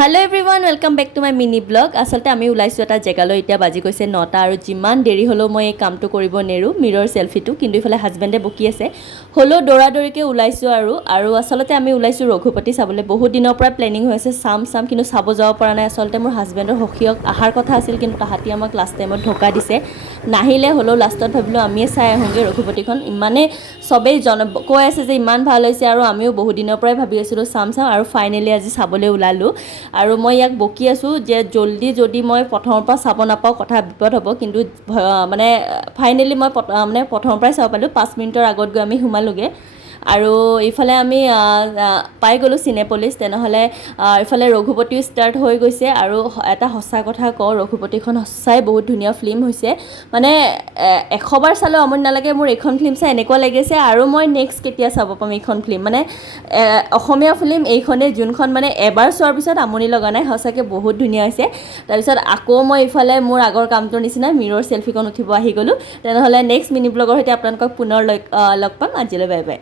hello everyone welcome back to my mini vlog आसलते आमी उलाइছো এটা জেগালৈ এতিয়া বাজি গৈছে 9টা আৰু যিমান দেৰি হলো মই এই কামটো কৰিব নেৰু মিৰৰ সেলফিটো কিন্তু ইফালে হাজবেন্ডে বকি আছে হলো দৌৰাদৌৰিকে উলাইছো আৰু আসলতে আমি উলাইছো ৰঘুপতি চাবলৈ বহুত দিনৰ পৰা প্লেনিং হৈ আছে সাম কিন্তু চাব যাব পৰা নাই আসলতে মোৰ হাজবেন্ডৰ হখিয়ক আহাৰ কথা আছিল কিন্তু তাহাতি আমাক লাষ্ট টাইমত ধোকা দিছে নাহিলে হলো লাষ্টত ভাবিলো আমি চাই আহোগে ৰঘুপতিখন ইমানে সবেই কৈ আছে যে ইমান ভাল হৈছে আৰু আমিও বহুত দিনৰ পৰাই ভাবি আছিলো সাম আৰু ফাইনালি আজি চাবলৈ উলালো আৰু মই ইয়াক বকি আছো যে জলদি যদি মই প্ৰথমৰ পৰা চাব নাপাও কথা বিপদ হ'ব কিন্তু মানে ফাইনালি মই মানে প্ৰথমৰ পৰা চাব পালো 5 মিনিটৰ আগত গৈ আমি হুমালোগে আৰু ইফালে আমি পাই গলো সিনেপলিস তেনেহলে ইফালে ৰঘুপতিও স্টাৰ্ট হৈ গৈছে আৰু এটা হসা কথা ক ৰঘুপতিখন হসাই বহুত ধুনিয়া ফিল্ম হৈছে মানে 100 বাৰ চালে আমনি নালাগে মোৰ এখন ফিল্ম চাই এনেকুৱা লাগিছে আৰু মই নেক্সট কেতিয়া চাব পাম এইখন ফিল্ম মানে অসমীয়া ফিল্ম এইখনে যোনখন মানে এবাৰ চোৱাৰ পিছত আমনি লগা নাই হসাকে বহুত ধুনিয়া হৈছে তাৰ পিছত আকৌ মই ইফালে মোৰ আগৰ কামটোৰ নিচিনা মিৰৰ সেলফিখন উঠিব আহি গলো তেনেহলে নেক্সট মিনি ব্লগৰ সৈতে আপোনালোকক পুনৰ লগ পাম আজিলৈ বাই বাই